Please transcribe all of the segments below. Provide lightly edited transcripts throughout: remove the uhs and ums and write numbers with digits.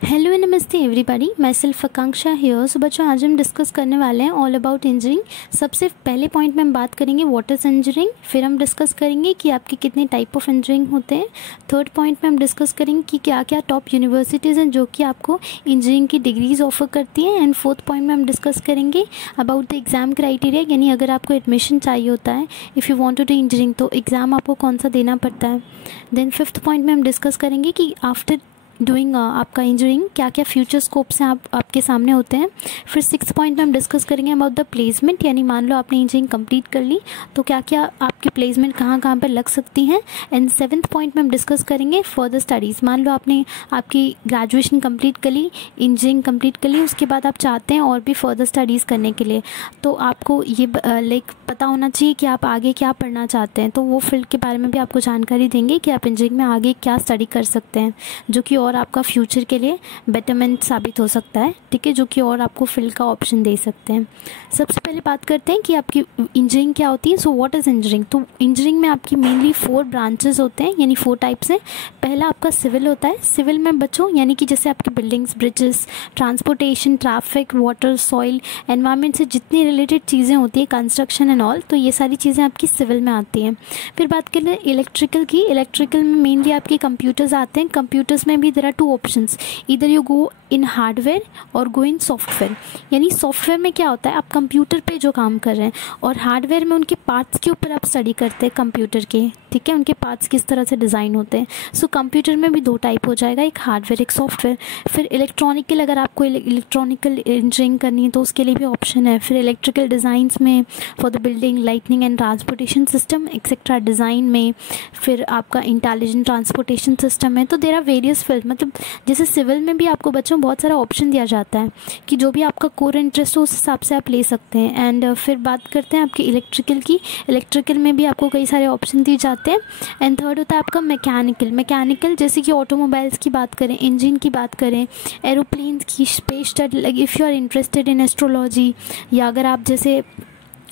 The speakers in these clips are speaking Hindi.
हेलो नमस्ते everybody, myself Akanksha here. So बच्चों, आज हम डिस्कस करने वाले हैं ऑल अबाउट इंजीनियरिंग। सबसे पहले पॉइंट में हम बात करेंगे व्हाट इज़ इंजीनियरिंग, फिर हम डिस्कस करेंगे कि आपके कितने टाइप ऑफ इंजीनियरिंग होते हैं। थर्ड पॉइंट में हम डिस्कस करेंगे कि क्या क्या टॉप यूनिवर्सिटीज़ हैं जो कि आपको इंजीनियरिंग की डिग्रीज ऑफर करती हैं। एंड फोर्थ पॉइंट में हम डिस्कस करेंगे अबाउट द एग्ज़ाम क्राइटेरिया, यानी अगर आपको एडमिशन चाहिए होता है if you want to do engineering तो एग्ज़ाम आपको कौन सा देना पड़ता है। देन फिफ्थ पॉइंट में हम डिस्कस करेंगे कि आफ्टर डूइंग आपका इंजीनियरिंग क्या क्या फ्यूचर स्कोप्स हैं आपके सामने होते हैं। फिर सिक्स पॉइंट में हम डिस्कस करेंगे अबाउट द प्लेसमेंट, यानी मान लो आपने इंजीनियरिंग कंप्लीट कर ली तो क्या क्या आपकी प्लेसमेंट कहाँ कहाँ पर लग सकती हैं। एंड सेवन्थ पॉइंट में हम डिस्कस करेंगे फर्दर स्टडीज़। मान लो आपने आपकी ग्रेजुएशन कंप्लीट कर ली, इंजीनियरिंग कंप्लीट कर ली, उसके बाद आप चाहते हैं और भी फर्दर स्टडीज़ करने के लिए, तो आपको ये लाइक पता होना चाहिए कि आप आगे क्या पढ़ना चाहते हैं। तो वो फील्ड के बारे में भी आपको जानकारी देंगे कि आप इंजीनियरिंग में आगे क्या स्टडी कर सकते हैं, जो कि और आपका फ्यूचर के लिए बेटरमेंट साबित हो सकता है। ठीक है, जो कि और आपको फील्ड का ऑप्शन दे सकते हैं। सबसे पहले बात करते हैं कि आपकी इंजीनियरिंग क्या होती है। So what is engineering. तो इंजीनियरिंग में आपकी मेनली 4 ब्रांचेस होते हैं, यानी 4 टाइप्स हैं। पहला आपका सिविल होता है। सिविल में बच्चों यानी कि जैसे आपकी buildings, bridges, transportation, traffic, water, soil, environment से जितनी रिलेटेड चीज़ें होती है, कंस्ट्रक्शन एंड ऑल, तो ये सारी चीज़ें आपकी सिविल में आती हैं। फिर बात करें इलेक्ट्रिकल की। इलेक्ट्रिकल में मेनली आपके कंप्यूटर्स आते हैं। कंप्यूटर्स में भी देयर आर 2 ऑप्शंस, इधर यू गो इन हार्डवेयर और गो इन सॉफ्टवेयर। यानी सॉफ्टवेयर में क्या होता है, आप कंप्यूटर पे जो काम कर रहे हैं, और हार्डवेयर में उनके पार्ट्स के ऊपर आप स्टडी करते हैं कंप्यूटर के। ठीक है, उनके पार्ट्स किस तरह से डिज़ाइन होते हैं। सो कंप्यूटर में भी 2 टाइप हो जाएगा, एक हार्डवेयर एक सॉफ्टवेयर। फिर इलेक्ट्रॉनिकल, अगर आपको इलेक्ट्रॉनिकल इंजीनियरिंग करनी है तो उसके लिए भी ऑप्शन है। फिर इलेक्ट्रिकल डिज़ाइंस में for the building, lightning and transportation system etcetera design में। फिर आपका इंटेलिजेंट ट्रांसपोर्टेशन सिस्टम है। तो देयर आर वेरियस फील्ड, मतलब जैसे सिविल में भी आपको बच्चों बहुत सारा ऑप्शन दिया जाता है कि जो भी आपका कोर इंटरेस्ट हो उस हिसाब से आप ले सकते हैं। एंड फिर बात करते हैं आपकी इलेक्ट्रिकल की। इलेक्ट्रिकल में भी आपको कई सारे ऑप्शन दिए जाते हैं। एंड थर्ड होता है आपका मैकेनिकल। मैकेनिकल जैसे कि ऑटोमोबाइल्स की बात करें, इंजन की बात करें, एरोप्लेन्स की, space study, like if you are interested in astrology, या अगर आप जैसे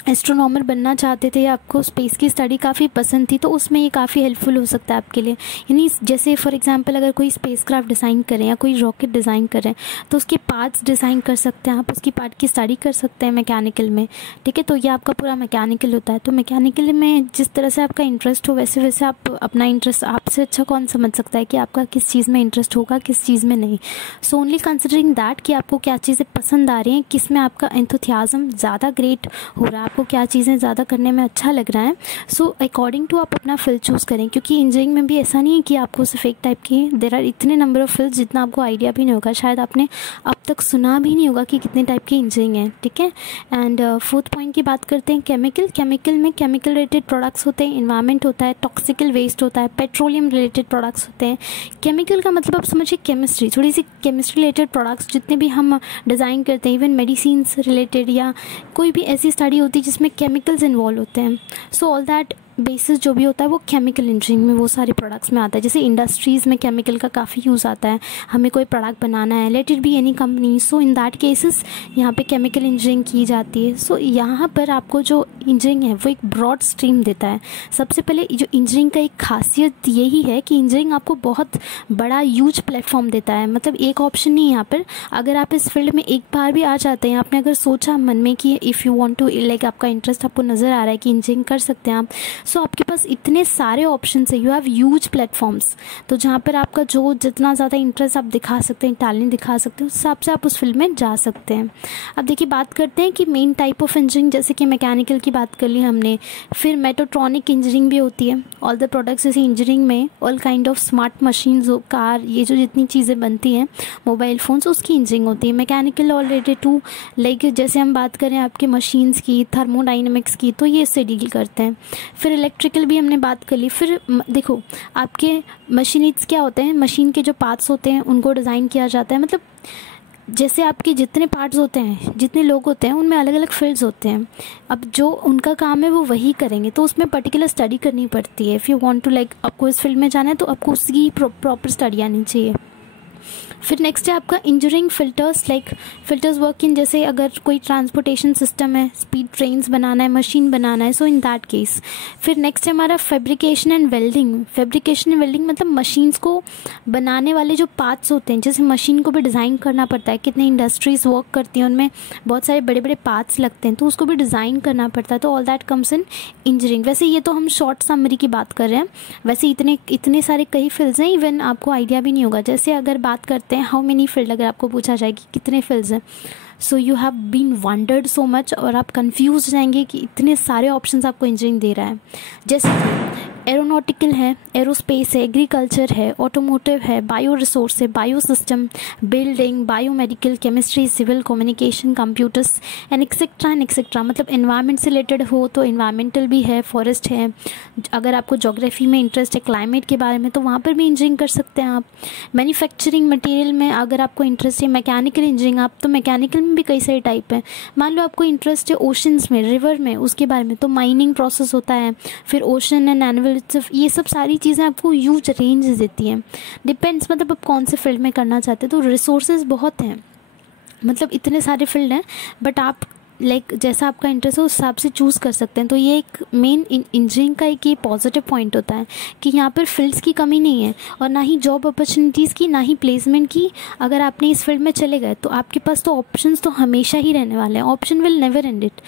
एस्ट्रोनॉमर बनना चाहते थे या आपको स्पेस की स्टडी काफ़ी पसंद थी, तो उसमें ये काफ़ी हेल्पफुल हो सकता है आपके लिए। यानी जैसे फॉर एग्जांपल अगर कोई स्पेसक्राफ्ट डिज़ाइन करें या कोई रॉकेट डिज़ाइन करें तो उसके पार्ट्स डिज़ाइन कर सकते हैं आप, उसकी पार्ट की स्टडी कर सकते हैं मैकेनिकल में। ठीक है, तो ये आपका पूरा मैकेनिकल होता है। तो मैकेनिकल में जिस तरह से आपका इंटरेस्ट हो वैसे वैसे आप अपना इंटरेस्ट, आपसे अच्छा कौन समझ सकता है कि आपका किस चीज़ में इंटरेस्ट होगा किस चीज़ में नहीं। सो ओनली कंसिडरिंग दैट कि आपको क्या चीज़ें पसंद आ रही हैं, किस में आपका एंथुसियाज्म ज़्यादा ग्रेट हो रहा है, आपको क्या चीज़ें ज़्यादा करने में अच्छा लग रहा है। सो अकॉर्डिंग टू आप अपना फील्ड चूज़ करें, क्योंकि इंजीनियरिंग में भी ऐसा नहीं है कि आपको सिर्फ एक टाइप की, देयर आर इतने नंबर ऑफ फील्ड्स जितना आपको आइडिया भी नहीं होगा, शायद आपने अब तक सुना भी नहीं होगा कि कितने टाइप की इंजीनियरिंग है। ठीक है, एंड फोर्थ पॉइंट की बात करते हैं केमिकल। केमिकल में केमिकल रिलेटेड प्रोडक्ट्स होते हैं, इन्वायरमेंट होता है, टॉक्सिकल वेस्ट होता है, पेट्रोलियम रिलेटेड प्रोडक्ट्स होते हैं। केमिकल का मतलब आप समझिए केमिस्ट्री, थोड़ी सी केमिस्ट्री रिलेटेड प्रोडक्ट्स जितने भी हम डिज़ाइन करते हैं, इवन मेडिसिन्स रिलेटेड या कोई भी ऐसी स्टडी होती है जिसमें केमिकल्स इन्वॉल्व होते हैं। सो ऑल दैट बेसिस जो भी होता है वो केमिकल इंजीनियरिंग में वो सारे प्रोडक्ट्स में आता है। जैसे इंडस्ट्रीज़ में केमिकल का काफ़ी यूज़ आता है, हमें कोई प्रोडक्ट बनाना है, let it be any company, so in that cases यहाँ पे केमिकल इंजीनियरिंग की जाती है। सो यहाँ पर आपको जो इंजीनियरिंग है वो एक ब्रॉड स्ट्रीम देता है। सबसे पहले जो इंजीनियरिंग का एक खासियत यही है कि इंजीनियरिंग आपको बहुत बड़ा ह्यूज प्लेटफॉर्म देता है। मतलब एक ऑप्शन नहीं है यहाँ पर, अगर आप इस फील्ड में एक बार भी आ जाते हैं, आपने अगर सोचा मन में कि if you want to, like आपका इंटरेस्ट आपको नज़र आ रहा है कि इंजीनियरिंग कर सकते हैं आप, सो आपके पास इतने सारे ऑप्शन है, यू हैव ह्यूज प्लेटफॉर्म्स। तो जहाँ पर आपका जो जितना ज़्यादा इंटरेस्ट आप दिखा सकते हैं, टैलेंट दिखा सकते हैं, उस हिसाब से आप उस फील्ड में जा सकते हैं। अब देखिए बात करते हैं कि मेन टाइप ऑफ इंजीनियरिंग, जैसे कि मैकेनिकल की बात कर ली हमने, फिर मेट्रोट्रॉनिक इंजीनियरिंग भी होती है। ऑल द प्रोडक्ट्स, जैसे इंजीनियरिंग में all kind of smart machines, car, ये जो जितनी चीज़ें बनती हैं, मोबाइल फ़ोन्स, उसकी इंजीनियरिंग होती है। Mechanical all related to, like जैसे हम बात करें आपके मशीन्स की, थर्मोडाइनमिक्स की, तो ये इससे डील करते हैं। फिर इलेक्ट्रिकल भी हमने बात कर ली। फिर देखो आपके मशीनिट्स क्या होते हैं, मशीन के जो पार्ट्स होते हैं उनको डिज़ाइन किया जाता है। मतलब जैसे आपके जितने पार्ट्स होते हैं, जितने लोग होते हैं, उनमें अलग अलग फील्ड्स होते हैं। अब जो उनका काम है वो वही करेंगे, तो उसमें पर्टिकुलर स्टडी करनी पड़ती है। If you want to, like आपको इस फील्ड में जाना है तो आपको उसकी प्रॉपर स्टडी आनी चाहिए। फिर नेक्स्ट है आपका engineering filters, like filters work in, जैसे अगर कोई ट्रांसपोर्टेशन सिस्टम है, स्पीड ट्रेन्स बनाना है, मशीन बनाना है, सो इन दैट केस। फिर नेक्स्ट है हमारा fabrication and welding. Fabrication and welding मतलब मशीन्स को बनाने वाले जो पार्ट्स होते हैं, जैसे मशीन को भी डिज़ाइन करना पड़ता है, कितनी इंडस्ट्रीज वर्क करती हैं, उनमें बहुत सारे बड़े बड़े पार्ट्स लगते हैं, तो उसको भी डिज़ाइन करना पड़ता है, तो all that comes in engineering. वैसे ये तो हम शॉर्ट समरी की बात कर रहे हैं, वैसे इतने सारे कई फील्ड्स हैं, इवन आपको आइडिया भी नहीं होगा। जैसे अगर बात करते हैं हाउ मेनी फील्ड, अगर आपको पूछा जाए कि कितने फील्ड्स हैं, so you have been wondered so much, और आप कंफ्यूज जाएंगे कि इतने सारे ऑप्शंस आपको इंजीनियरिंग दे रहा है। जैसे एरोनॉटिकल है, एरोस्पेस है, एग्रीकल्चर है, ऑटोमोटिव है, बायो रिसोर्स है, bio system, building, biomedical, chemistry, civil, communication, computers and etcetera. मतलब एनवायरनमेंट से रिलेटेड हो तो एनवायरमेंटल भी है, फॉरेस्ट है। अगर आपको जोग्राफी में इंटरेस्ट है, क्लाइमेट के बारे में, तो वहाँ पर भी इंजीनियरिंग कर सकते हैं आप। मैन्युफैक्चरिंग मटेरियल में अगर आपको इंटरेस्ट है, मैकेनिकल इंजीनियरिंग, आप तो मैकेनिकल में भी कई सारे टाइप हैं। मान लो आपको इंटरेस्ट है ओशंस में, रिवर में, उसके बारे में, तो माइनिंग प्रोसेस होता है, फिर ओशन एंड एनुअल, ये सब सारी चीज़ें आपको ह्यूज रेंज देती हैं। डिपेंड्स, मतलब आप कौन से फील्ड में करना चाहते हैं। तो रिसोर्सेज बहुत हैं, मतलब इतने सारे फील्ड हैं, बट आप लाइक जैसा आपका इंटरेस्ट है उस हिसाब से चूज़ कर सकते हैं। तो ये एक मेन इंजीनियरिंग का एक ये पॉजिटिव पॉइंट होता है कि यहाँ पर फील्ड्स की कमी नहीं है, और ना ही जॉब अपॉर्चुनिटीज़ की, ना ही प्लेसमेंट की। अगर आपने इस फील्ड में चले गए तो आपके पास तो ऑप्शंस तो हमेशा ही रहने वाले हैं, option will never and it.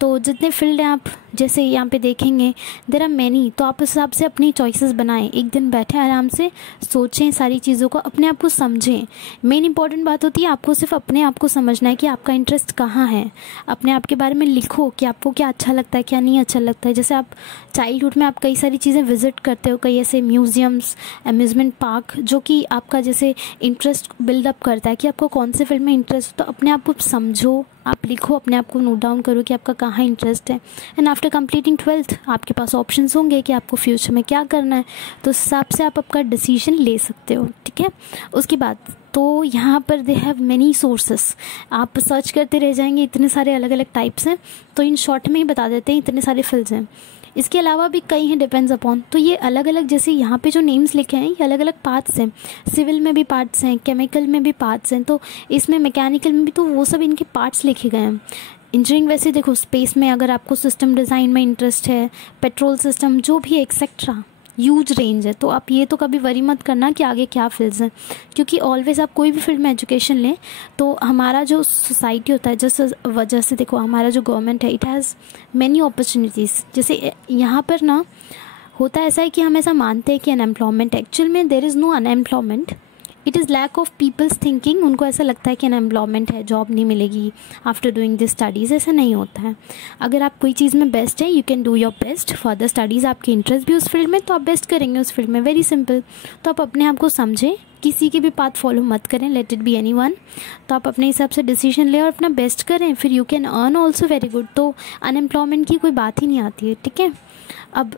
तो जितने फील्ड हैं, आप जैसे यहाँ पे देखेंगे देयर आर मैनी, तो आप उस हिसाब से अपनी चॉइसेस बनाएं। एक दिन बैठे आराम से सोचें, सारी चीज़ों को, अपने आप को समझें। मेन इंपॉर्टेंट बात होती है आपको सिर्फ अपने आप को समझना है कि आपका इंटरेस्ट कहाँ है। अपने आप के बारे में लिखो कि आपको क्या अच्छा लगता है, क्या नहीं अच्छा लगता है। जैसे आप चाइल्डहुड में आप कई सारी चीज़ें विजिट करते हो, कई ऐसे म्यूज़ियम्स, अम्यूज़मेंट पार्क, जो कि आपका जैसे इंटरेस्ट बिल्डअप करता है कि आपको कौन से फील्ड में इंटरेस्ट हो। तो अपने आप को समझो, आप लिखो, अपने आप को नोट डाउन करो कि आपका कहाँ इंटरेस्ट है। एंड आफ्टर कंप्लीटिंग 12th आपके पास ऑप्शंस होंगे कि आपको फ्यूचर में क्या करना है, तो उस हिसाब से आप आपका डिसीजन ले सकते हो। ठीक है, उसके बाद तो यहाँ पर दे हैव मेनी सोर्सेस, आप सर्च करते रह जाएंगे, इतने सारे अलग अलग टाइप्स हैं। तो इन शॉर्ट में ही बता देते हैं, इतने सारे फील्ड्स हैं। इसके अलावा भी कई हैं, डिपेंड्स अपॉन। तो ये अलग अलग, जैसे यहाँ पे जो नेम्स लिखे हैं, ये अलग अलग पार्ट्स हैं। सिविल में भी पार्ट्स हैं, केमिकल में भी पार्ट्स हैं, तो इसमें मैकेनिकल में भी, तो वो सब इनके पार्ट्स लिखे गए हैं। इंजीनियरिंग वैसे देखो, स्पेस में अगर आपको सिस्टम डिज़ाइन में इंटरेस्ट है, पेट्रोल सिस्टम, जो भी एक्सेट्रा, ह्यूज रेंज है। तो आप ये तो कभी वरी मत करना कि आगे क्या फील्ड्स हैं, क्योंकि ऑलवेज आप कोई भी फील्ड में एजुकेशन लें तो हमारा जो सोसाइटी होता है, जिस वजह से देखो हमारा जो गवर्नमेंट है, इट हैज़ मैनी अपॉर्चुनिटीज़। जैसे यहाँ पर ना होता ऐसा है कि हम ऐसा मानते हैं कि अनएम्प्लॉयमेंट, एक्चुअल में there is no unemployment, it is lack of peoples thinking. उनको ऐसा लगता है कि अनएम्प्लॉयमेंट है, जॉब नहीं मिलेगी आफ्टर डूइंग दिस स्टडीज़। ऐसा नहीं होता है। अगर आप कोई चीज़ में बेस्ट है, you can do your best. Further studies, आपके इंटरेस्ट भी उस फील्ड में, तो आप बेस्ट करेंगे उस फील्ड में, वेरी सिंपल। तो आप अपने आप को समझें, किसी की भी बात फॉलो मत करें, लेट इट बी एनीवन। तो आप अपने हिसाब से डिसीजन लें और अपना बेस्ट करें, फिर you can earn also very good. तो अनएम्प्लॉयमेंट की कोई बात ही नहीं आती है। ठीक है, अब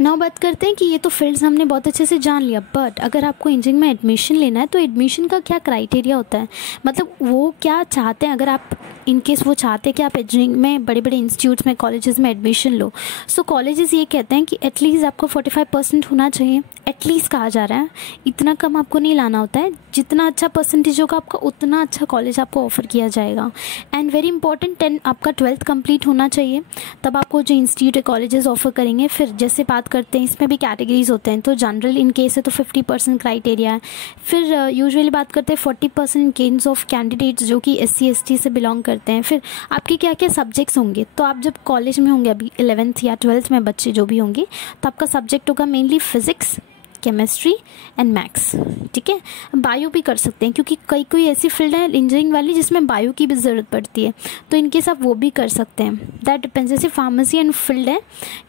नाउ बात करते हैं कि ये तो फील्ड्स हमने बहुत अच्छे से जान लिया, बट अगर आपको इंजीनियरिंग में एडमिशन लेना है तो एडमिशन का क्या क्राइटेरिया होता है, मतलब वो क्या चाहते हैं। अगर आप इनकेस वो चाहते हैं कि आप इंजीनियरिंग में बड़े बड़े इंस्टीट्यूट्स में, कॉलेजेस में एडमिशन लो, सो कॉलेजेस ये कहते हैं कि एटलीस्ट आपको 45% होना चाहिए। एटलीस्ट कहा जा रहा है, इतना कम आपको नहीं लाना होता है। जितना अच्छा परसेंटेज होगा आपका, उतना अच्छा कॉलेज आपको ऑफर किया जाएगा। एंड वेरी इंपॉर्टेंट, 10 आपका 12th कंप्लीट होना चाहिए, तब आपको जो इंस्टीट्यूट कॉलेजेस ऑफर करेंगे। फिर जैसे बात करते हैं, इसमें भी कैटेगरीज होते हैं, तो जनरल इन केस है तो 50% क्राइटेरिया है। फिर यूजुअली बात करते हैं 40% केस ऑफ कैंडिडेट्स जो कि SC ST से बिलोंग करते हैं। फिर आपके क्या क्या सब्जेक्ट्स होंगे, तो आप जब कॉलेज में होंगे, अभी 11th या 12th में बच्चे जो भी होंगे, तो आपका सब्जेक्ट होगा mainly physics, chemistry and maths. ठीक है, बायो भी कर सकते हैं, क्योंकि कोई ऐसी फील्ड है इंजीनियरिंग वाली जिसमें बायो की भी ज़रूरत पड़ती है, तो इनकेस आप वो भी कर सकते हैं। दैट डिपेंड्स, जैसे फार्मेसी एंड फील्ड है,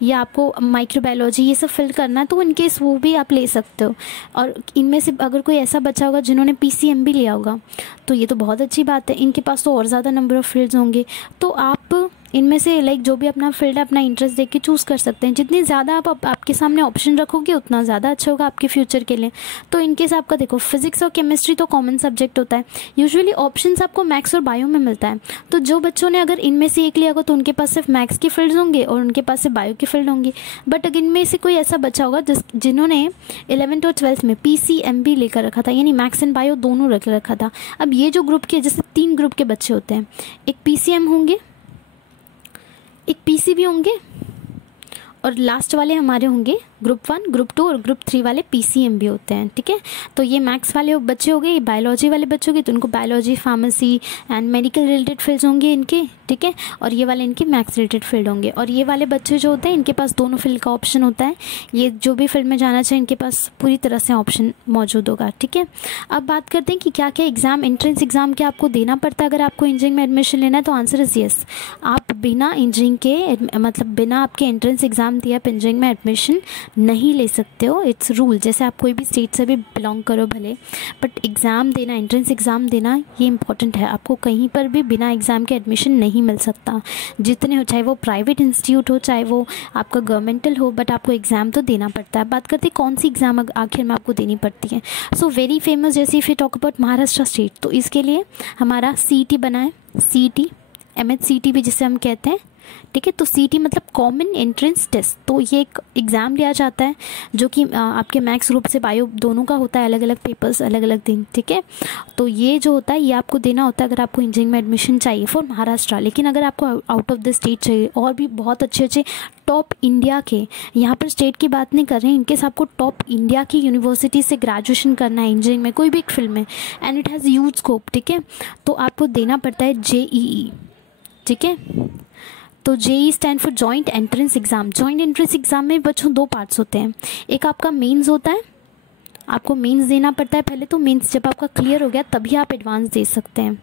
या आपको माइक्रोबायोलॉजी ये सब फील्ड करना है, तो इनकेस वो भी आप ले सकते हो। और इनमें से अगर कोई ऐसा बच्चा होगा जिन्होंने PCM भी लिया होगा, तो ये तो बहुत अच्छी बात है, इनके पास तो और ज़्यादा नंबर ऑफ़ फील्ड्स होंगे। तो आप इनमें से लाइक जो भी अपना फील्ड है अपना इंटरेस्ट देख के चूज़ कर सकते हैं। जितनी ज़्यादा आप आपके सामने ऑप्शन रखोगे उतना ज़्यादा अच्छा होगा आपके फ्यूचर के लिए। तो इनकेस आपका देखो फिजिक्स और केमिस्ट्री तो कॉमन सब्जेक्ट होता है, यूजुअली ऑप्शंस आपको मैथ्स और बायो में मिलता है। तो जो बच्चों ने अगर इनमें से एक लिया होगा तो उनके पास सिर्फ मैथ्स की फील्ड होंगे और उनके पास सिर्फ बायो की फील्ड होंगी। बट अगर इनमें से कोई ऐसा बच्चा होगा जिन्होंने 11th और 12th में PCMB लेकर रखा था, यानी मैथ्स एंड बायो दोनों रखा था। अब ये जो ग्रुप के जैसे 3 ग्रुप के बच्चे होते हैं, एक PCM होंगे, एक PCB होंगे और लास्ट वाले हमारे होंगे ग्रुप 1, ग्रुप 2 और ग्रुप 3 वाले PCM भी होते हैं। ठीक है, तो ये मैथ्स वाले बच्चे हो गए, ये बायोलॉजी वाले बच्चे हो गए तो उनको biology, pharmacy and medical related fields होंगे इनके। ठीक है, और ये वाले इनके मैथ्स रिलेटेड फील्ड होंगे। और ये वाले बच्चे जो होते हैं इनके पास दोनों फील्ड का ऑप्शन होता है, ये जो भी फील्ड में जाना चाहे इनके पास पूरी तरह से ऑप्शन मौजूद होगा। ठीक है, अब बात करते हैं कि क्या क्या एग्जाम, एंट्रेंस एग्जाम क्या आपको देना पड़ता है अगर आपको इंजीनियरिंग में एडमिशन लेना है। तो आंसर इज यस, आप बिना इंजीनियरिंग के मतलब बिना आपके एंट्रेंस एग्जाम दिए आप इंजीनियरिंग में एडमिशन नहीं ले सकते हो। इट्स रूल, जैसे आप कोई भी स्टेट से भी बिलोंग करो भले, बट एग्ज़ाम देना, एंट्रेंस एग्ज़ाम देना ये इंपॉर्टेंट है। आपको कहीं पर भी बिना एग्ज़ाम के एडमिशन नहीं मिल सकता, जितने हो, चाहे वो प्राइवेट इंस्टीट्यूट हो चाहे वो आपका गवर्नमेंटल हो, बट आपको एग्ज़ाम तो देना पड़ता है। बात करते हैं कौन सी एग्ज़ाम आखिर में आपको देनी पड़ती है। सो वेरी फेमस, जैसे if you talk about Maharashtra state, तो इसके लिए हमारा CET बना है, CET MHCT भी जिसे हम कहते हैं। ठीक है, तो CET मतलब कॉमन एंट्रेंस टेस्ट। तो ये एक एग्ज़ाम लिया जाता है जो कि आपके मैथ्स ग्रुप से बायो दोनों का होता है, अलग अलग पेपर्स अलग अलग दिन। ठीक है, तो ये जो होता है ये आपको देना होता है अगर आपको इंजीनियरिंग में एडमिशन चाहिए फॉर महाराष्ट्र। लेकिन अगर आपको आउट ऑफ द स्टेट चाहिए और भी बहुत अच्छे अच्छे टॉप इंडिया के, यहाँ पर स्टेट की बात नहीं कर रहे हैं, इनकेस आपको टॉप इंडिया की यूनिवर्सिटी से ग्रेजुएशन करना है इंजीनियरिंग में कोई भी एक फील्ड में, and it has huge scope, ठीक है, तो आपको देना पड़ता है JEE। ठीक है, तो JEE stand for joint entrance exam. Joint entrance exam में बच्चों 2 पार्ट्स होते हैं, एक आपका मेंस होता है, आपको मेंस देना पड़ता है पहले, तो मेंस जब आपका क्लियर हो गया तभी आप एडवांस दे सकते हैं।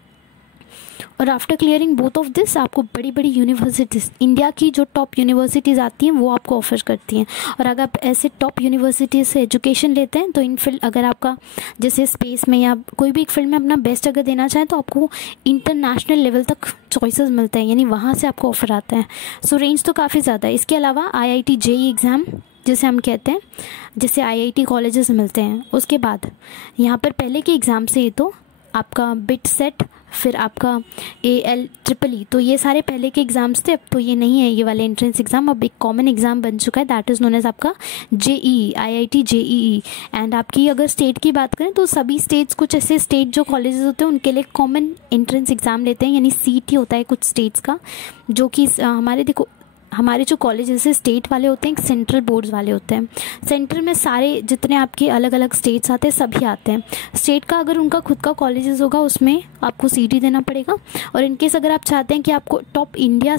और after clearing both of this आपको बड़ी बड़ी यूनिवर्सिटीज़, इंडिया की जो टॉप यूनिवर्सिटीज़ आती हैं वो आपको ऑफर करती हैं। और अगर आप ऐसे टॉप यूनिवर्सिटीज़ से एजुकेशन लेते हैं तो इन फील्ड, अगर आपका जैसे स्पेस में या कोई भी एक फील्ड में अपना बेस्ट अगर देना चाहें तो आपको इंटरनेशनल लेवल तक चॉइसेस मिलते हैं, यानी वहाँ से आपको ऑफर आता है। सो रेंज तो काफ़ी ज़्यादा है। इसके अलावा IIT JEE एग्ज़ाम जिसे हम कहते हैं, जैसे IIT कॉलेजेस मिलते हैं, उसके बाद यहाँ पर पहले के एग्ज़ाम से ये तो आपका बिट सेट, फिर आपका ALEEE, तो ये सारे पहले के एग्ज़ाम्स थे। अब तो ये नहीं है ये वाले एंट्रेंस एग्ज़ाम, अब एक कॉमन एग्ज़ाम बन चुका है, दैट इज़ नोन एज आपका JEE, IIT JEE। एंड आपकी अगर स्टेट की बात करें तो सभी स्टेट्स, कुछ ऐसे स्टेट जो कॉलेजेस होते हैं उनके लिए कॉमन एंट्रेंस एग्ज़ाम लेते हैं, यानी CET होता है कुछ स्टेट्स का, जो कि हमारे देखो हमारे जो कॉलेज जैसे स्टेट वाले होते हैं, एक सेंट्रल बोर्ड्स वाले होते हैं। सेंटर में सारे जितने आपके अलग अलग स्टेट्स आते हैं सभी आते हैं। स्टेट का अगर उनका खुद का कॉलेजेस होगा उसमें आपको CET देना पड़ेगा। और इनकेस अगर आप चाहते हैं कि आपको टॉप इंडिया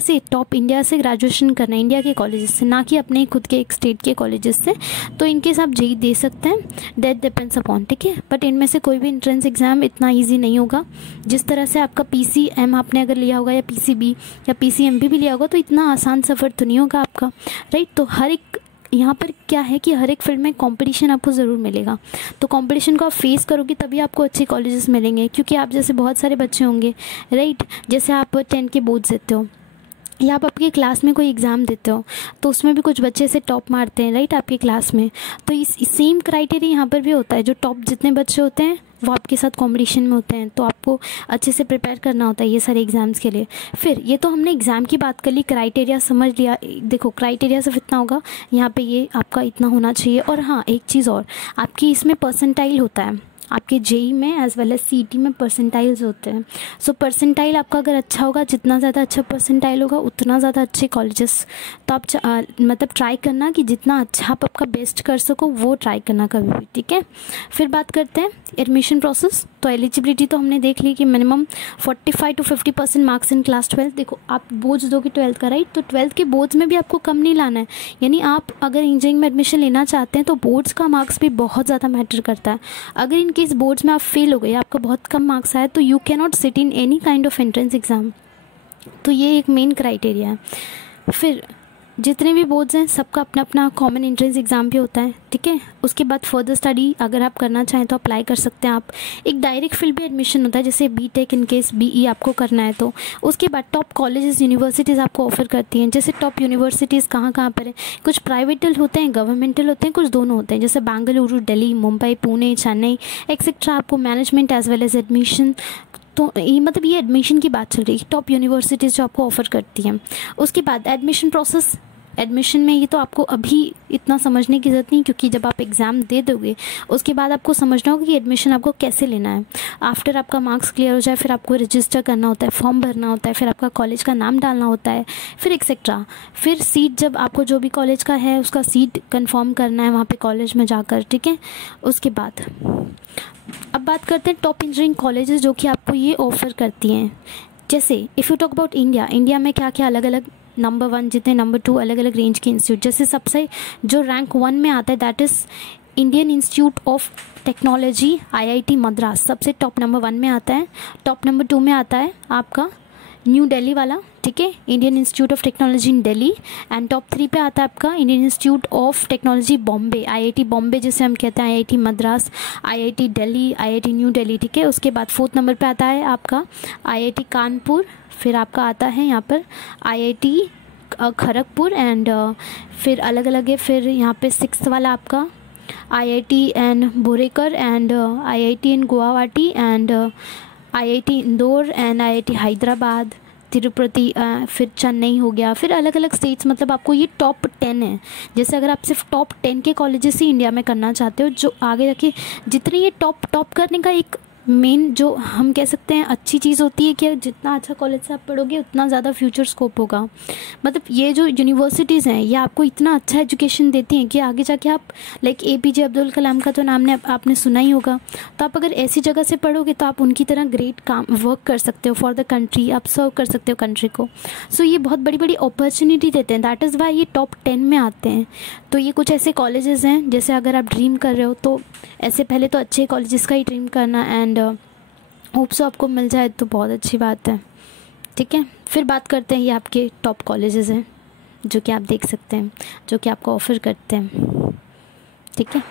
से ग्रेजुएशन करना है, इंडिया के कॉलेजेस से, ना कि अपने खुद के एक स्टेट के कॉलेजेस से, तो इनकेस आप JEE दे सकते हैं, दैट डिपेंड्स अपॉन। ठीक है, बट इनमें से कोई भी एंट्रेंस एग्ज़ाम इतना ईजी नहीं होगा। जिस तरह से आपका PCM आपने अगर लिया होगा या PCB या PCMB भी लिया होगा तो इतना आसान सफ़र तो नहीं होगा आपका, राइट। तो हर एक यहाँ पर क्या है कि हर एक फील्ड में कंपटीशन आपको ज़रूर मिलेगा, तो कंपटीशन को आप फेस करोगे तभी आपको अच्छे कॉलेजेस मिलेंगे। क्योंकि आप जैसे बहुत सारे बच्चे होंगे, राइट, जैसे आप 10 के बोर्ड्स देते हो या आप आपकी क्लास में कोई एग्ज़ाम देते हो तो उसमें भी कुछ बच्चे से टॉप मारते हैं, राइट, आपकी क्लास में। तो इस सेम क्राइटेरिया यहाँ पर भी होता है, जो टॉप जितने बच्चे होते हैं वो आपके साथ कंपटीशन में होते हैं, तो आपको अच्छे से प्रिपेयर करना होता है ये सारे एग्ज़ाम्स के लिए। फिर ये तो हमने एग्ज़ाम की बात कर ली, क्राइटेरिया समझ लिया। देखो क्राइटेरिया सिर्फ इतना होगा, यहाँ पे ये आपका इतना होना चाहिए। और हाँ, एक चीज़ और, आपकी इसमें परसेंटाइल होता है, आपके JEE में एज वेल एज CET में परसेंटाइल्स होते हैं। सो परसेंटाइल आपका अगर अच्छा होगा, जितना ज़्यादा अच्छा परसेंटाइल होगा उतना ज़्यादा अच्छे कॉलेजेस। तो आप मतलब ट्राई करना कि जितना अच्छा आप आपका बेस्ट कर सको वो ट्राई करना कभी भी, ठीक है। फिर बात करते हैं एडमिशन प्रोसेस। तो एलिजिबिलिटी तो हमने देख ली कि minimum 45 to 50% marks in class 12। देखो आप बोर्ड्स दोगे 12th का, राइट, तो 12th के बोर्ड्स में भी आपको कम नहीं लाना है। यानी आप अगर इंजीनियरिंग में एडमिशन लेना चाहते हैं तो बोर्ड्स का मार्क्स भी बहुत ज़्यादा मैटर करता है। अगर इनके इस बोर्ड्स में आप फेल हो गए, आपका बहुत कम मार्क्स आया, तो you can not sit in any kind of entrance exam. तो ये एक मेन क्राइटेरिया है। फिर जितने भी बोर्ड्स हैं सबका अपना अपना कॉमन एंट्रेंस एग्ज़ाम भी होता है, ठीक है। उसके बाद फर्दर स्टडी अगर आप करना चाहें तो अप्लाई कर सकते हैं आप। एक डायरेक्ट फील्ड भी एडमिशन होता है, जैसे बीटेक इन केस बीई आपको करना है तो। उसके बाद टॉप कॉलेजेस यूनिवर्सिटीज़ आपको ऑफर करती हैं। जैसे टॉप यूनिवर्सिटीज़ कहाँ कहाँ पर है, कुछ प्राइवेटल होते हैं, गवर्नमेंटल होते हैं, कुछ दोनों होते हैं। जैसे बेंगलुरु, दिल्ली, मुंबई, पुणे, चेन्नई एक्सेट्रा आपको management as well as admission, तो ये मतलब ये एडमिशन की बात चल रही है, टॉप यूनिवर्सिटीज़ जो आपको ऑफ़र करती हैं। उसके बाद एडमिशन प्रोसेस, एडमिशन में ये तो आपको अभी इतना समझने की ज़रूरत नहीं, क्योंकि जब आप एग्ज़ाम दे दोगे उसके बाद आपको समझना होगा कि एडमिशन आपको कैसे लेना है। आफ्टर आपका मार्क्स क्लियर हो जाए फिर आपको रजिस्टर करना होता है, फॉर्म भरना होता है, फिर आपका कॉलेज का नाम डालना होता है, फिर एक्सेट्रा। फिर सीट जब आपको जो भी कॉलेज का है उसका सीट कंफर्म करना है वहाँ पे कॉलेज में जाकर, ठीक है। उसके बाद अब बात करते हैं टॉप इंजीनियरिंग कॉलेजेस जो कि आपको ये ऑफ़र करती हैं। जैसे if you talk about India में क्या क्या अलग अलग नंबर 1 जितने नंबर 2 अलग अलग रेंज के इंस्टीट्यूट। जैसे सबसे जो रैंक 1 में आता है that is Indian institute of technology IIT Madras, सबसे टॉप नंबर 1 में आता है। टॉप नंबर 2 में आता है आपका न्यू दिल्ली वाला, ठीक है, Indian institute of technology in Delhi. And top 3 पे आता है आपका Indian institute of technology Bombay, IIT Bombay जिसे हम कहते हैं, IIT Madras, IIT Delhi, IIT new Delhi, ठीक है। उसके बाद 4th नंबर पे आता है आपका IIT कानपुर, फिर आपका आता है यहाँ पर IIT खड़गपुर एंड फिर अलग अलग है। फिर यहाँ पे 6th वाला आपका IIT एन बोरेकर and IIT in Guwahati and IIT Indore and IIT Hyderabad, Tirupati, फिर चेन्नई हो गया। फिर अलग अलग स्टेट्स, मतलब आपको ये टॉप 10 है। जैसे अगर आप सिर्फ टॉप 10 के कॉलेजेस ही इंडिया में करना चाहते हो, जो आगे जाके जितने ये टॉप करने का एक मेन जो हम कह सकते हैं अच्छी चीज़ होती है कि जितना अच्छा कॉलेज से आप पढ़ोगे उतना ज़्यादा फ्यूचर स्कोप होगा। मतलब ये जो यूनिवर्सिटीज़ हैं ये आपको इतना अच्छा एजुकेशन देती हैं कि आगे जाके आप लाइक APJ अब्दुल कलाम का तो नाम आपने सुना ही होगा, तो आप अगर ऐसी जगह से पढ़ोगे तो आप उनकी तरह ग्रेट काम वर्क कर सकते हो फॉर द कंट्री, आप सर्व कर सकते हो कंट्री को। सो ये बहुत बड़ी बड़ी अपॉर्चुनिटी देते हैं, दैट इज़ वाई ये टॉप 10 में आते हैं। तो ये कुछ ऐसे कॉलेजेस हैं जैसे अगर आप ड्रीम कर रहे हो तो ऐसे पहले तो अच्छे कॉलेजेस का ही ड्रीम करना, एंड होप सो आपको मिल जाए तो बहुत अच्छी बात है, ठीक है। फिर बात करते हैं ये आपके टॉप कॉलेजेस हैं जो कि आप देख सकते हैं, जो कि आपको ऑफ़र करते हैं, ठीक है।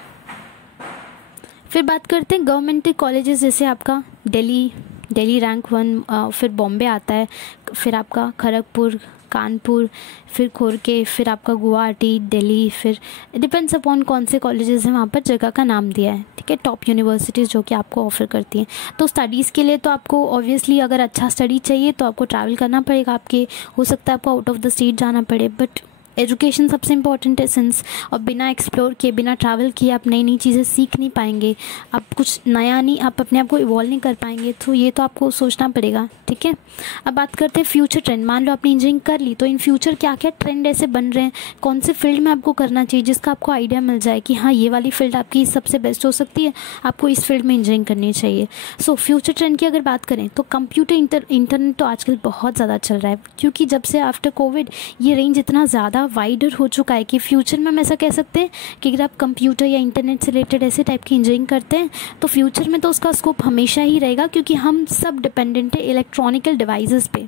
फिर बात करते हैं गवर्नमेंट कॉलेजेस, जैसे आपका दिल्ली रैंक 1, फिर बॉम्बे आता है, फिर आपका खड़गपुर, कानपुर, फिर खोरके, फिर आपका गुवाहाटी, दिल्ली, फिर डिपेंड्स अपॉन कौन से कॉलेजेस हैं वहाँ पर जगह का नाम दिया है, ठीक है। टॉप यूनिवर्सिटीज़ जो कि आपको ऑफ़र करती हैं। तो स्टडीज़ के लिए तो आपको ऑब्वियसली अगर अच्छा स्टडी चाहिए तो आपको ट्रैवल करना पड़ेगा, आपके हो सकता है आपको आउट ऑफ द स्टेट जाना पड़े, बट एजुकेशन सबसे इम्पॉर्टेंट है सिंस, और बिना एक्सप्लोर किए, बिना ट्रैवल किए आप नई नई चीज़ें सीख नहीं पाएंगे, आप कुछ नया नहीं, आप अपने आप को इवॉल्व नहीं कर पाएंगे। तो ये तो आपको सोचना पड़ेगा, ठीक है। अब बात करते हैं फ्यूचर ट्रेंड। मान लो आपने इंजीनियरिंग कर ली तो इन फ्यूचर क्या क्या ट्रेंड ऐसे बन रहे हैं, कौन से फील्ड में आपको करना चाहिए जिसका आपको आइडिया मिल जाए कि हाँ ये वाली फील्ड आपकी सबसे बेस्ट हो सकती है, आपको इस फील्ड में इंजीनियरिंग करनी चाहिए। सो फ्यूचर ट्रेंड की अगर बात करें तो कंप्यूटर इंटरनेट तो आजकल बहुत ज़्यादा चल रहा है, क्योंकि जब से आफ्टर कोविड ये रेंज इतना ज़्यादा वाइडर हो चुका है कि फ्यूचर में हम ऐसा कह सकते हैं कि अगर आप कंप्यूटर या इंटरनेट से रिलेटेड ऐसे टाइप की इंजीनियरिंग करते हैं तो फ्यूचर में तो उसका स्कोप हमेशा ही रहेगा, क्योंकि हम सब डिपेंडेंट है इलेक्ट्रॉनिकल डिवाइसेस पे।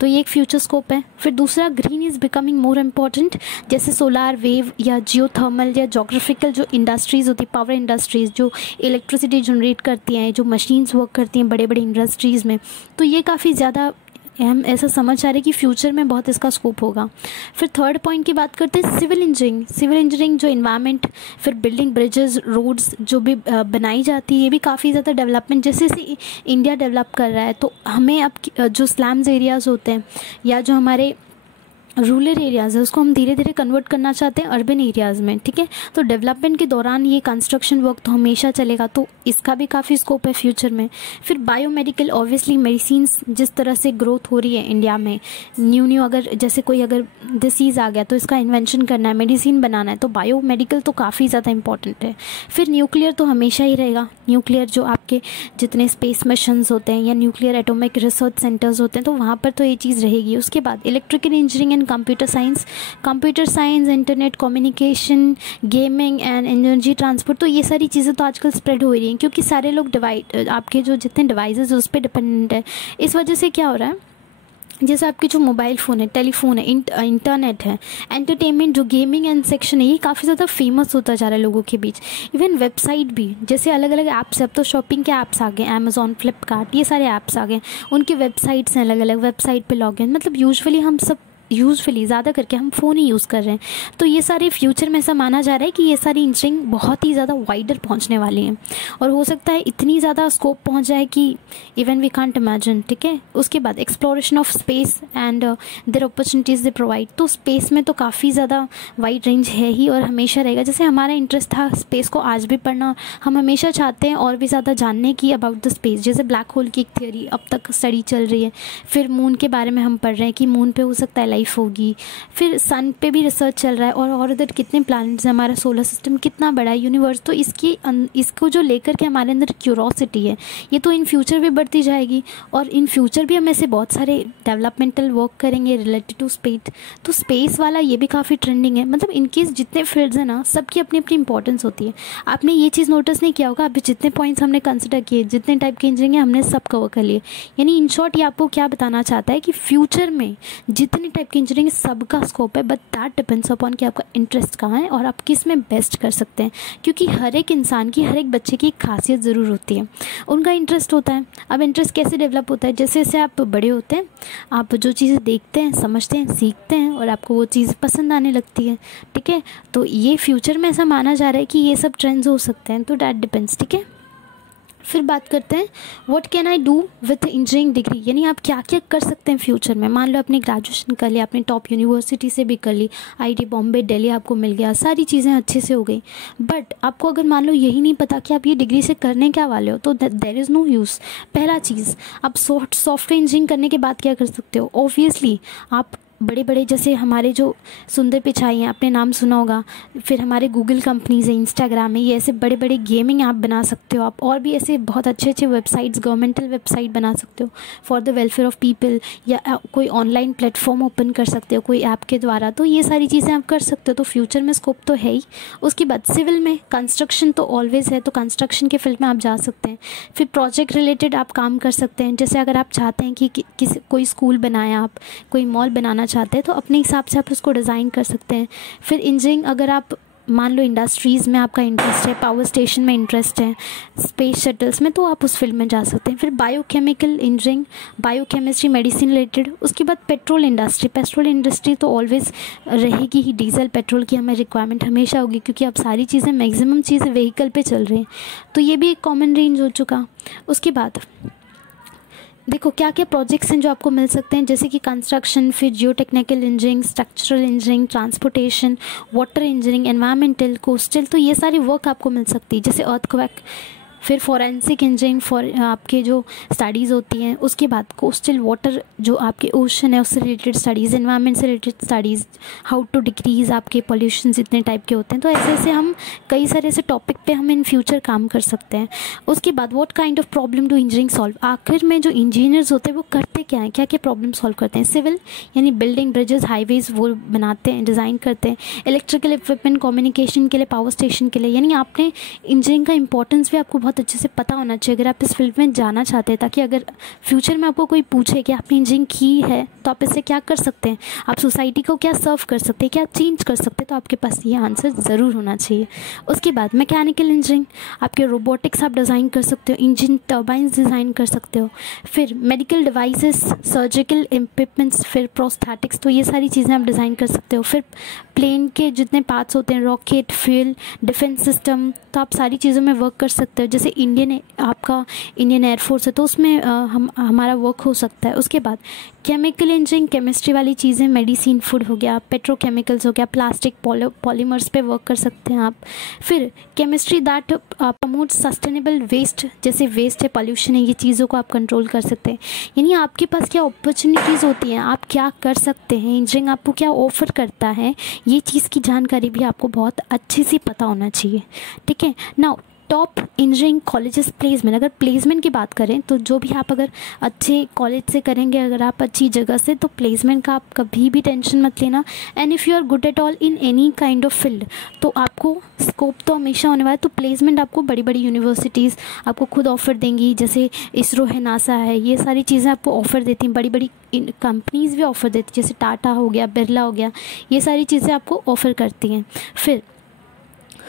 तो ये एक फ्यूचर स्कोप है। फिर दूसरा, green is becoming more important, जैसे सोलार वेव या जियोथर्मल या जोग्राफिकल जो इंडस्ट्रीज़ होती है, पावर इंडस्ट्रीज़ जो इलेक्ट्रिसिटी जनरेट करती हैं, जो मशीन्स वर्क करती हैं बड़े बड़े इंडस्ट्रीज़ में, तो ये काफ़ी ज़्यादा हम ऐसा समझ आ रहे हैं कि फ्यूचर में बहुत इसका स्कोप होगा। फिर थर्ड पॉइंट की बात करते हैं सिविल इंजीनियरिंग जो इन्वायरमेंट, फिर बिल्डिंग, ब्रिजेस, रोड्स जो भी बनाई जाती है, ये भी काफ़ी ज़्यादा डेवलपमेंट, जैसे इंडिया डेवलप कर रहा है तो हमें अब जो स्लम्स एरियाज़ होते हैं या जो हमारे रूरल एरियाज़ है उसको हम धीरे धीरे कन्वर्ट करना चाहते हैं अर्बन एरियाज़ में, ठीक है। तो डेवलपमेंट के दौरान ये कंस्ट्रक्शन वर्क तो हमेशा चलेगा, तो इसका भी काफ़ी स्कोप है फ्यूचर में। फिर बायोमेडिकल, ऑब्वियसली मेडिसिन्स जिस तरह से ग्रोथ हो रही है इंडिया में, न्यू अगर जैसे कोई अगर डिसीज़ आ गया तो इसका इन्वेंशन करना है, मेडिसिन बनाना है, तो बायोमेडिकल तो काफ़ी ज़्यादा इंपॉर्टेंट है। फिर न्यूक्लियर तो हमेशा ही रहेगा, न्यूक्लियर जो आपके जितने स्पेस मिशंस होते हैं या न्यूक्लियर एटॉमिक रिसर्च सेंटर्स होते हैं तो वहाँ पर तो ये चीज़ रहेगी। उसके बाद electrical engineering and computer science, internet communication, gaming and energy transport, तो ये सारी चीज़ें तो आजकल स्प्रेड हो रही हैं क्योंकि सारे लोग आपके जो जितने डिवाइसेस उस पर डिपेंडेंट है। इस वजह से क्या हो रहा है, जैसे आपके जो मोबाइल फ़ोन है, टेलीफोन है, इंटरनेट है, एंटरटेनमेंट जो गेमिंग एंड सेक्शन है, ये काफ़ी ज़्यादा फेमस होता जा रहा है लोगों के बीच। इवन वेबसाइट भी, जैसे अलग अलग ऐप्स, अब तो शॉपिंग के ऐप्स आ गए, अमेज़ॉन, फ्लिपकार्ट, ये सारे ऐप्स आ गए, उनकी वेबसाइट्स हैं, अलग अलग वेबसाइट पे लॉगिन, मतलब यूजुअली ज़्यादा करके हम फ़ोन ही यूज़ कर रहे हैं। तो ये सारे फ्यूचर में ऐसा माना जा रहा है कि ये सारी इंजीनियरिंग बहुत ही ज़्यादा वाइडर पहुंचने वाली हैं, और हो सकता है इतनी ज़्यादा स्कोप पहुंच जाए कि इवन वी कांट इमेजिन। ठीक है, उसके बाद exploration of space and their opportunities they provide. तो स्पेस में तो काफ़ी ज़्यादा वाइड रेंज है ही और हमेशा रहेगा। जैसे हमारा इंटरेस्ट था स्पेस को आज भी पढ़ना, हम हमेशा चाहते हैं और भी ज़्यादा जानने की अबाउट द स्पेस। जैसे ब्लैक होल की एक थ्योरी अब तक स्टडी चल रही है, फिर मून के बारे में हम पढ़ रहे हैं कि मून पे हो सकता है लाइफ होगी, फिर सन पे भी रिसर्च चल रहा है, और इधर कितने प्लैनेट्स हैं, हमारा सोलर सिस्टम कितना बड़ा है, यूनिवर्स। तो इसको जो लेकर के हमारे अंदर क्यूरोसिटी है, ये तो इन फ्यूचर भी बढ़ती जाएगी, और इन फ्यूचर भी हम ऐसे बहुत सारे डेवलपमेंटल वर्क करेंगे रिलेटेड टू स्पेस। तो स्पेस वाला ये भी काफ़ी ट्रेंडिंग है। मतलब इनकेस जितने फील्ड्स हैं ना, सबकी अपनी अपनी इंपॉर्टेंस होती है। आपने ये चीज़ नोटिस नहीं किया होगा, अभी जितने पॉइंट्स हमने कंसिडर किए, जितने टाइप के इंजीनियरिंग है, हमने सब कवर कर लिए। यानी इन शॉर्ट ये आपको क्या बताना चाहता है कि फ्यूचर में जितने टाइप की इंजीनियरिंग सबका स्कोप है, बट दैट डिपेंड्स अपॉन कि आपका इंटरेस्ट कहाँ है और आप किस में बेस्ट कर सकते हैं। क्योंकि हर एक इंसान की, हर एक बच्चे की एक खासियत ज़रूर होती है, उनका इंटरेस्ट होता है। अब इंटरेस्ट कैसे डेवलप होता है? जैसे जैसे आप बड़े होते हैं, आप जो चीज़ें देखते हैं, समझते हैं, सीखते हैं, और आपको वो चीज़ पसंद आने लगती है। ठीक है, तो ये फ्यूचर में ऐसा माना जा रहा है कि ये सब ट्रेंड्स हो सकते हैं, तो दैट डिपेंड्स। ठीक है, फिर बात करते हैं what can I do with engineering degree, यानी आप क्या क्या कर सकते हैं फ्यूचर में। मान लो आपने ग्रेजुएशन कर लिया, आपने टॉप यूनिवर्सिटी से भी कर ली, आईटी बॉम्बे, दिल्ली आपको मिल गया, सारी चीज़ें अच्छे से हो गई, बट आपको अगर मान लो यही नहीं पता कि आप ये डिग्री से करने क्या वाले हो, तो देयर इज़ नो यूज़। पहला चीज़, आप सॉफ्टवेयर इंजीनियरिंग करने के बाद क्या कर सकते हो? ऑब्वियसली आप बड़े बड़े, जैसे हमारे जो सुंदर पिचाई हैं, आपने नाम सुना होगा, फिर हमारे गूगल कंपनीज है, इंस्टाग्राम है, ये ऐसे बड़े बड़े गेमिंग ऐप बना सकते हो आप, और भी ऐसे बहुत अच्छे अच्छे वेबसाइट्स, गवर्नमेंटल वेबसाइट बना सकते हो for the welfare of people, या कोई ऑनलाइन प्लेटफॉर्म ओपन कर सकते हो कोई ऐप के द्वारा। तो ये सारी चीज़ें आप कर सकते हो, तो फ्यूचर में स्कोप तो है ही। उसके बाद सिविल में कंस्ट्रक्शन तो ऑलवेज़ है, तो कंस्ट्रक्शन के फील्ड में आप जा सकते हैं। फिर प्रोजेक्ट रिलेटेड आप काम कर सकते हैं, जैसे अगर आप चाहते हैं कि कोई स्कूल बनाया, आप कोई मॉल बनाना चाहते हैं, तो अपने हिसाब से आप उसको डिज़ाइन कर सकते हैं। फिर इंजीनियरिंग, अगर आप मान लो इंडस्ट्रीज़ में आपका इंटरेस्ट है, पावर स्टेशन में इंटरेस्ट है, स्पेस शटल्स में, तो आप उस फील्ड में जा सकते हैं। फिर biochemical engineering, biochemistry, medicine related. उसके बाद पेट्रोल इंडस्ट्री तो ऑलवेज़ रहेगी ही, डीजल पेट्रोल की हमें रिक्वायरमेंट हमेशा होगी, क्योंकि अब सारी चीज़ें, मैक्सिमम चीज़ें व्हीकल पे चल रही हैं, तो ये भी एक कॉमन रेंज हो चुका। उसके बाद देखो क्या क्या प्रोजेक्ट्स हैं जो आपको मिल सकते हैं, जैसे कि कंस्ट्रक्शन, फिर जियो technical engineering, structural engineering, transportation, water engineering, environmental, coastal, तो ये सारी वर्क आपको मिल सकती है, जैसे अर्थक्वेक। फिर फॉरेंसिक इंजीनियरिंग, फॉर आपके जो स्टडीज़ होती हैं। उसके बाद कोस्टल वाटर, जो आपके ओशन है, उससे रिलेटेड स्टडीज़, एनवायरनमेंट से related studies, how to decrease आपके पॉल्यूशन जितने टाइप के होते हैं। तो ऐसे ऐसे हम कई सारे ऐसे टॉपिक पे हम इन फ्यूचर काम कर सकते हैं। उसके बाद what kind of problem do engineering solve, आखिर में जो इंजीनियर्स होते हैं वो करते क्या हैं, क्या क्या प्रॉब्लम सॉल्व करते हैं। सिविल यानी बिल्डिंग, ब्रिजेस, हाईवेज़ वो बनाते हैं, डिज़ाइन करते हैं। इलेक्ट्रिकल इक्विपमेंट, कम्युनिकेशन के लिए, पावर स्टेशन के लिए, यानी आपने इंजीनियरिंग का इंपॉर्टेंस भी आपको बहुत अच्छे से पता होना चाहिए अगर आप इस फील्ड में जाना चाहते हैं, ताकि अगर फ्यूचर में आपको कोई पूछे कि आपने इंजीनियरिंग की है तो आप इससे क्या कर सकते हैं, आप सोसाइटी को क्या सर्व कर सकते हैं, क्या चेंज कर सकते हैं, तो आपके पास ये आंसर ज़रूर होना चाहिए। उसके बाद मैकेनिकल इंजीनियरिंग, आपके रोबोटिक्स आप डिज़ाइन कर सकते हो, इंजन टर्बाइंस डिज़ाइन कर सकते हो। फिर मेडिकल डिवाइसेस, सर्जिकल इक्विपमेंट्स, फिर प्रोस्थेटिक्स, तो ये सारी चीज़ें आप डिज़ाइन कर सकते हो। फिर प्लेन के जितने पार्ट्स होते हैं, रॉकेट, फ्यूल, डिफेंस सिस्टम, तो आप सारी चीज़ों में वर्क कर सकते हो। जैसे आपका इंडियन एयरफोर्स है, तो उसमें हमारा वर्क हो सकता है। उसके बाद केमिकल इंजीनियरिंग, केमिस्ट्री वाली चीज़ें, मेडिसिन, फूड हो गया, पेट्रोकेमिकल्स हो गया, प्लास्टिक, पॉलीमर्स पे वर्क कर सकते हैं आप। फिर chemistry that promote sustainable waste, जैसे वेस्ट है, पॉल्यूशन है, ये चीज़ों को आप कंट्रोल कर सकते हैं। यानी आपके पास क्या अपॉर्चुनिटीज़ होती हैं, आप क्या कर सकते हैं, इंजीनियरिंग आपको क्या ऑफर करता है, ये चीज़ की जानकारी भी आपको बहुत अच्छे से पता होना चाहिए। ठीक है, now top engineering colleges placement, अगर प्लेसमेंट की बात करें तो जो भी आप अगर अच्छे कॉलेज से करेंगे, अगर आप अच्छी जगह से, तो प्लेसमेंट का आप कभी भी टेंशन मत लेना। And if you are good at all in any kind of field, तो आपको स्कोप तो हमेशा होने वाला है। तो प्लेसमेंट आपको बड़ी बड़ी यूनिवर्सिटीज़ आपको खुद ऑफ़र देंगी, जैसे इसरो है, नासा है, ये सारी चीज़ें आपको ऑफ़र देती हैं। बड़ी बड़ी कंपनीज़ भी ऑफ़र देती हैं, जैसे टाटा हो गया, बिरला हो गया, ये सारी चीज़ें आपको ऑफ़र करती हैं। फिर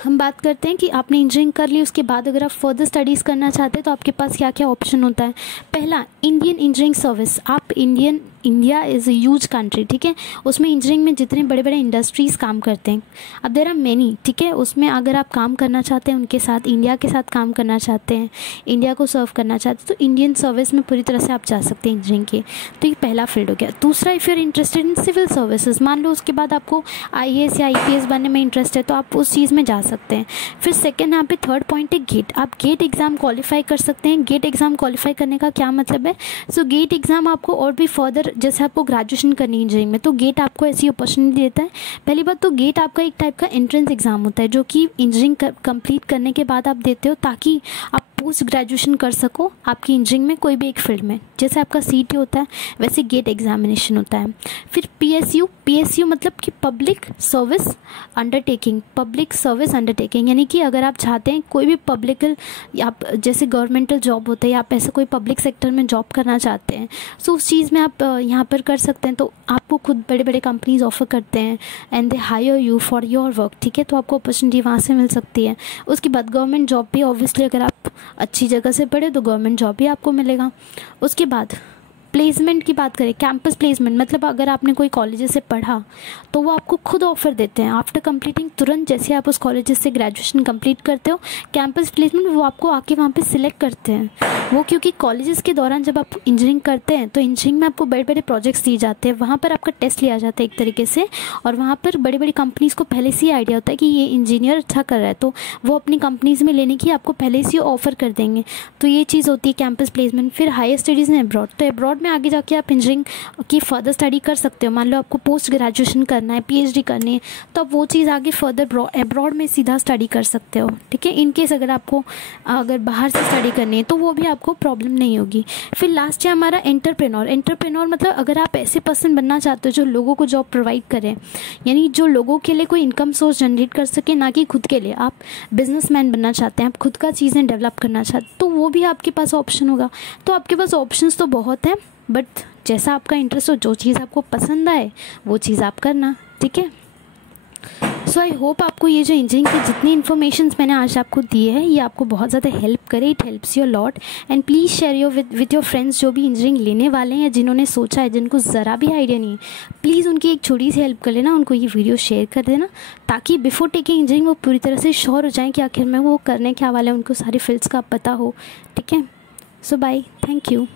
हम बात करते हैं कि आपने इंजीनियरिंग कर ली, उसके बाद अगर आप फर्दर स्टडीज़ करना चाहते हैं तो आपके पास क्या क्या ऑप्शन होता है। पहला, इंडियन इंजीनियरिंग सर्विस। आप India is a huge country, ठीक है, उसमें इंजीनियरिंग में जितने बड़े बड़े इंडस्ट्रीज़ काम करते हैं, अब देयर आर मेनी, ठीक है, उसमें अगर आप काम करना चाहते हैं उनके साथ, इंडिया के साथ काम करना चाहते हैं, इंडिया को सर्व करना चाहते हैं, तो इंडियन सर्विस में पूरी तरह से आप जा सकते हैं इंजीनियरिंग के। तो ये पहला फील्ड हो गया। दूसरा, if you are interested in civil services, मान लो उसके बाद आपको IAS या IPS बनने में इंटरेस्ट है, तो आप उस चीज़ में जा सकते हैं। फिर सेकेंड, यहाँ पे थर्ड पॉइंट है गेट। आप गेट एग्ज़ाम क्वालिफाई कर सकते हैं। गेट एग्ज़ाम क्वालिफाई करने का क्या मतलब है? सो गेट एग्ज़ाम आपको और भी फर्दर, जैसे आपको ग्रेजुएशन करनी है इंजीनियरिंग में, तो गेट आपको ऐसी अपॉर्चुनिटी देता है। पहली बात तो गेट आपका एक टाइप का एंट्रेंस एग्ज़ाम होता है, जो कि इंजीनियरिंग कंप्लीट करने के बाद आप देते हो, ताकि आप पोस्ट ग्रेजुएशन कर सको आपकी इंजीनियरिंग में कोई भी एक फील्ड में। जैसे आपका CET होता है, वैसे गेट एग्जामिनेशन होता है। फिर PSU मतलब कि पब्लिक सर्विस अंडरटेकिंग, यानी कि अगर आप चाहते हैं कोई भी पब्लिक, आप जैसे गवर्नमेंटल जॉब होता है या आप ऐसे कोई पब्लिक सेक्टर में जॉब करना चाहते हैं, सो उस चीज़ में आप यहाँ पर कर सकते हैं। तो आपको खुद बड़े बड़े कंपनीज ऑफर करते हैं and they hire you for your work, ठीक है, तो आपको अपॉर्चुनिटी वहाँ से मिल सकती है। उसके बाद गवर्नमेंट जॉब भी, ऑब्वियसली अगर आप अच्छी जगह से पढ़े तो गवर्नमेंट जॉब भी आपको मिलेगा। उसके बाद प्लेसमेंट की बात करें, कैंपस प्लेसमेंट मतलब अगर आपने कोई कॉलेज से पढ़ा तो वो आपको खुद ऑफर देते हैं आफ्टर कंप्लीटिंग, तुरंत जैसे आप उस कॉलेज से ग्रेजुएशन कंप्लीट करते हो, कैंपस प्लेसमेंट वो आपको आके वहाँ पे सिलेक्ट करते हैं। वो क्योंकि कॉलेजेस के दौरान जब आप इंजीनियरिंग करते हैं तो इंजीनियरिंग में आपको बड़े बड़े प्रोजेक्ट्स दिए जाते हैं, वहाँ पर आपका टेस्ट लिया जाता है एक तरीके से, और वहाँ पर बड़ी बड़ी कंपनीज़ को पहले से ही आइडिया होता है कि ये इंजीनियर अच्छा कर रहा है, तो वो अपनी कंपनीज़ में लेने की आपको पहले से ही ऑफर कर देंगे। तो ये चीज़ होती है कैंपस प्लेसमेंट। फिर हायर स्टडीज़ इन अब्रॉड, तो अब्रॉड में आगे जाके आप इंजीनियरिंग की फर्दर स्टडी कर सकते हो। मान लो आपको पोस्ट ग्रेजुएशन करना है, PhD करनी है, तो आप वो चीज़ आगे फर्दर अब्रॉड में सीधा स्टडी कर सकते हो, ठीक है। इन केस अगर बाहर से स्टडी करनी है तो वो भी आपको प्रॉब्लम नहीं होगी। फिर लास्ट है हमारा एंटरप्रेन्योर मतलब अगर आप ऐसे पर्सन बनना चाहते हो जो लोगों को जॉब प्रोवाइड करें, यानी जो लोगों के लिए कोई इनकम सोर्स जनरेट कर सके, ना कि खुद के लिए। आप बिजनेसमैन बनना चाहते हैं, आप खुद का चीज़ें डेवलप करना चाहते हैं, तो वो भी आपके पास ऑप्शन होगा। तो आपके पास ऑप्शंस तो बहुत हैं, बट जैसा आपका इंटरेस्ट हो, जो चीज़ आपको पसंद आए वो चीज़ आप करना, ठीक है। सो आई होप आपको ये जो इंजीनियरिंग की जितनी इन्फॉर्मेशन मैंने आज आपको दी है ये आपको बहुत ज़्यादा हेल्प करे। It helps you lot and please share your with your friends जो भी इंजीनियरिंग लेने वाले हैं या जिन्होंने सोचा है, जिनको ज़रा भी आइडिया नहीं है, प्लीज़ उनकी एक छोटी सी हेल्प कर लेना, उनको ये वीडियो शेयर कर देना, ताकि बिफोर टेकिंग इंजीनियरिंग वो पूरी तरह से श्योर हो जाएँ कि आखिर में वो करने क्या वाले हैं, उनको सारी फील्ड्स का पता हो, ठीक है। सो बाय, थैंक यू।